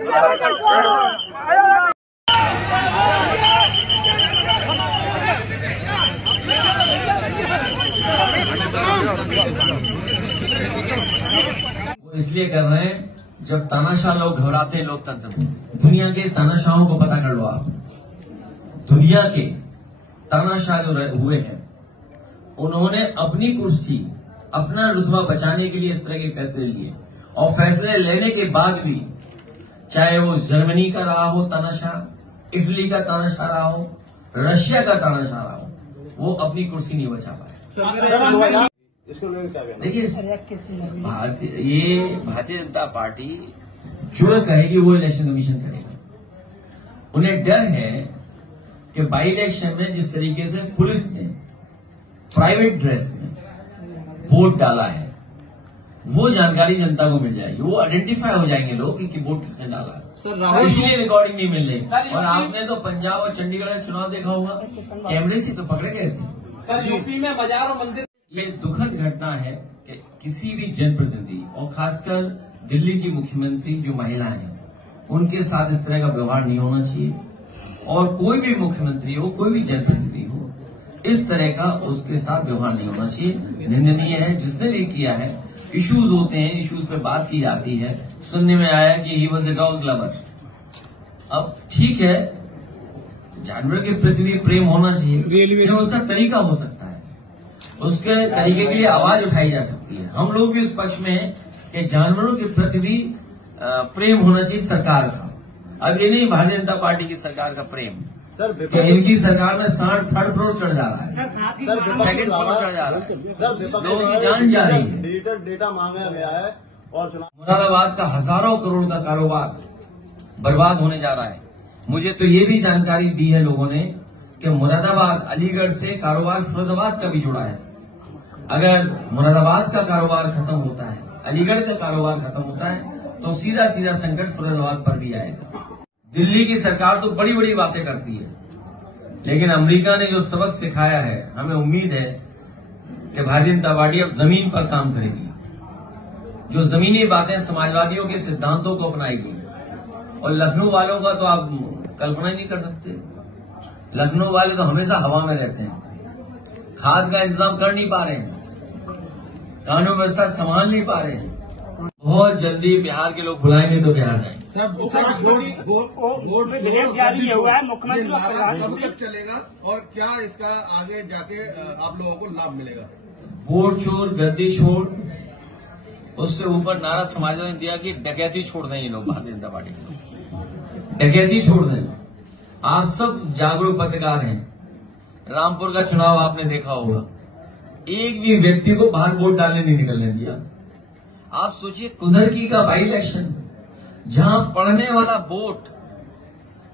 वो इसलिए कर रहे हैं, जब तानाशाह लोग घबराते हैं लोकतंत्र में। दुनिया के तानाशाहों को पता कर लो आप, दुनिया के तानाशाह जो हुए हैं, उन्होंने अपनी कुर्सी, अपना रुतबा बचाने के लिए इस तरह के फैसले लिए, और फैसले लेने के बाद भी, चाहे वो जर्मनी का रहा हो तानाशाह, इटली का तानाशाह रहा हो, रशिया का तानाशाह रहा हो, वो अपनी कुर्सी नहीं बचा पाए। देखिए, भारतीय जनता पार्टी जो कहेगी वो इलेक्शन कमीशन करेगा। उन्हें डर है कि बाई इलेक्शन में जिस तरीके से पुलिस ने प्राइवेट ड्रेस में वोट डाला है, वो जानकारी जनता को मिल जाएगी, वो आइडेंटिफाई हो जाएंगे लोग कि वोट किसने डाला है। इसलिए रिकॉर्डिंग नहीं मिल रही। और आपने तो पंजाब और चंडीगढ़ का चुनाव देखा होगा, कैमरे से तो पकड़े गए थे। सर, यूपी में बाजार और मंदिर। ये दुखद घटना है कि किसी भी जनप्रतिनिधि, और खासकर दिल्ली की मुख्यमंत्री जो महिला हैं, उनके साथ इस तरह का व्यवहार नहीं होना चाहिए। और कोई भी मुख्यमंत्री हो, कोई भी जनप्रतिनिधि हो, इस तरह का उसके साथ व्यवहार नहीं होना चाहिए। निंदनीय है। जिसने भी किया है, इश्यूज होते हैं, इश्यूज पे बात की जाती है। सुनने में आया कि he was a dog lover. अब ठीक है, जानवर के प्रति भी प्रेम होना चाहिए, लेकिन उसका तरीका हो सकता है, उसके तरीके के लिए आवाज उठाई जा सकती है। हम लोग भी उस पक्ष में हैं कि जानवरों के प्रति भी प्रेम होना चाहिए सरकार का। अब ये नहीं भारतीय जनता पार्टी की सरकार का प्रेम, कि इनकी सरकार में सांड थर्ड फ्लोर चढ़ जा रहा है, सेकंड फ्लोर चढ़ जा रहा है, लोगों की जान जा रही है। डिजिटल डेटा मांगा गया है और मुरादाबाद का हजारों करोड़ का कारोबार बर्बाद होने जा रहा है। मुझे तो ये भी जानकारी दी है लोगों ने कि मुरादाबाद, अलीगढ़ से कारोबार फिरोजाबाद का भी जुड़ा है। अगर मुरादाबाद का कारोबार खत्म होता है, अलीगढ़ का कारोबार खत्म होता है, तो सीधा सीधा संकट फिरोजाबाद पर भी आएगा। दिल्ली की सरकार तो बड़ी बड़ी बातें करती है, लेकिन अमेरिका ने जो सबक सिखाया है, हमें उम्मीद है कि भारतीय जनता पार्टी अब जमीन पर काम करेगी। जो जमीनी बातें समाजवादियों के सिद्धांतों को अपनाएगी। और लखनऊ वालों का तो आप कल्पना ही नहीं कर सकते। लखनऊ वाले तो हमेशा हवा में रहते हैं, खाद का इंतजाम कर नहीं पा रहे हैं, कानून व्यवस्था संभाल नहीं पा रहे हैं। बहुत जल्दी बिहार के लोग बुलाएंगे तो बिहार जाएंगे। वोट जारी हुआ है, मुख्यमंत्री कब तक चलेगा और क्या इसका आगे जाके आप लोगों को लाभ मिलेगा? वोट छोड़, गद्दी छोड़, उससे ऊपर नारा समाजवादी ने दिया कि डकैती छोड़ दें ये लोग, भारतीय जनता पार्टी के लोग डकैती छोड़ दें। आप सब जागरूक पत्रकार हैं, रामपुर का चुनाव आपने देखा होगा, एक भी व्यक्ति को बाहर वोट डालने नहीं निकलने दिया। आप सोचिए कुंदरकी का बाई इलेक्शन, जहां पढ़ने वाला वोट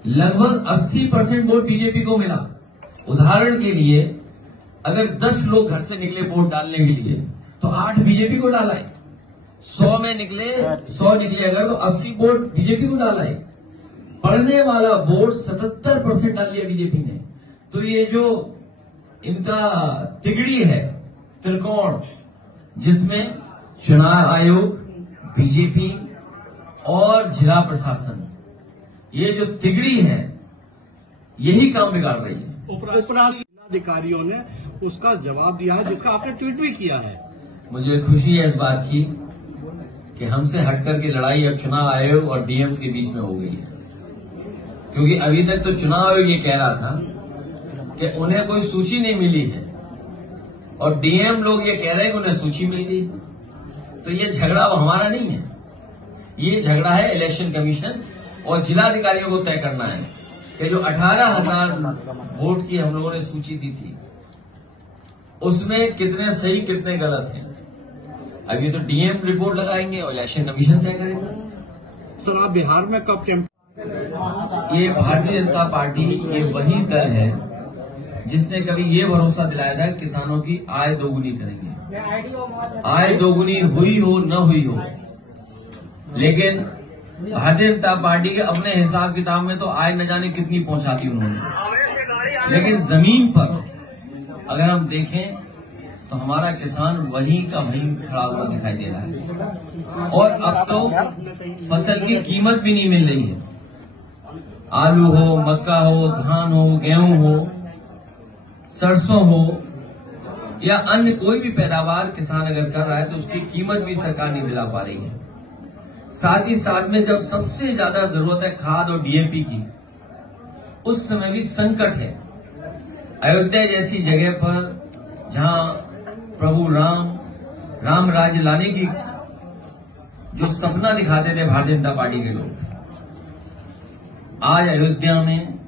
लगभग 80% वोट बीजेपी को मिला। उदाहरण के लिए, अगर 10 लोग घर से निकले वोट डालने के लिए, तो 8 बीजेपी को डाला है। 100 में निकले, 100 निकले अगर, तो 80 वोट बीजेपी को डाला है। पढ़ने वाला वोट 77% डाल लिया बीजेपी ने। तो ये जो इनका तिगड़ी है, त्रिकोण, जिसमें चुनाव आयोग, बीजेपी और जिला प्रशासन, ये जो तिगड़ी है, यही काम बिगाड़ रही है। उपराधिकारियों ने उसका जवाब दिया है, जिसका आपने ट्वीट भी किया है। मुझे खुशी है इस बात की कि हमसे हटकर के लड़ाई अब चुनाव आयोग और डीएम्स के बीच में हो गई है। क्योंकि अभी तक तो चुनाव आयोग ये कह रहा था कि उन्हें कोई सूची नहीं मिली है, और डीएम लोग ये कह रहे हैं कि उन्हें सूची मिल गई। तो ये झगड़ा अब हमारा नहीं है, ये झगड़ा है इलेक्शन कमीशन और जिलाधिकारियों को तय करना है कि जो 18,000 वोट की हम लोगों ने सूची दी थी, उसमें कितने सही कितने गलत हैं। अब ये तो डीएम रिपोर्ट लगाएंगे और इलेक्शन कमीशन तय करेगा। सर, आप बिहार में कब कैंप? ये भारतीय जनता पार्टी, ये वही दल है जिसने कभी ये भरोसा दिलाया था किसानों की आय दोगुनी करेंगे। आय दोगुनी हुई हो न हुई हो, लेकिन भारतीय जनता पार्टी के अपने हिसाब किताब में तो आय न जाने कितनी पहुंचा दी उन्होंने। लेकिन जमीन पर अगर हम देखें तो हमारा किसान वहीं का वहीं खड़ा हुआ दिखाई दे रहा है। और अब तो फसल की कीमत भी नहीं मिल रही है। आलू हो, मक्का हो, धान हो, गेहूं हो, सरसों हो या अन्य कोई भी पैदावार किसान अगर कर रहा है तो उसकी कीमत भी सरकार नहीं दिला पा रही है। साथ ही साथ में जब सबसे ज्यादा जरूरत है खाद और डीएपी की, उस समय भी संकट है। अयोध्या जैसी जगह पर जहां प्रभु राम राज्य लाने की जो सपना दिखाते थे भारतीय जनता पार्टी के लोग, आज अयोध्या में,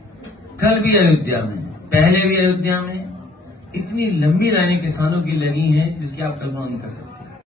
कल भी अयोध्या में, पहले भी अयोध्या में इतनी लंबी लाइनें किसानों की लगी हैं जिसकी आप कल्पना नहीं कर सकते।